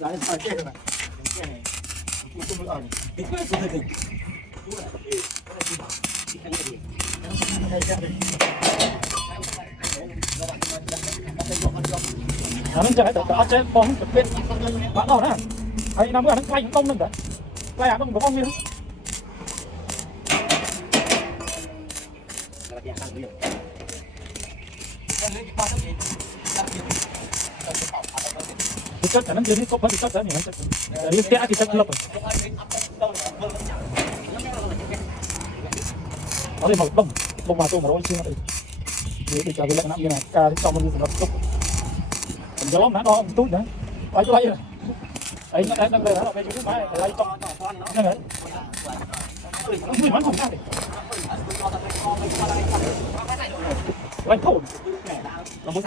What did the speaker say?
Đấy, phải chết rồi này. Cái này. Không có ẩn. Cái này không thể. Mình chạy tới ở trên bóng trực bên bạn nào nè, ấy nằm ở nó quay cũng công lên đấy, quay à nó cũng có con như thế. Thực chất là nó chưa đến cốc thực chất đấy mình nó đi té thì chắc lập rồi. Nó đi màu bông mà tôi mà rồi xin nó thì cho cái lệnh nặng như này ca trong nó đi nó cốc. Gió mà nó túi nữa, quay cho lấy rồi. Ấy nó đang về nó về chỗ máy lấy trong nó đấy. Nó bắn không ra đi. Quay thổi. Nó muốn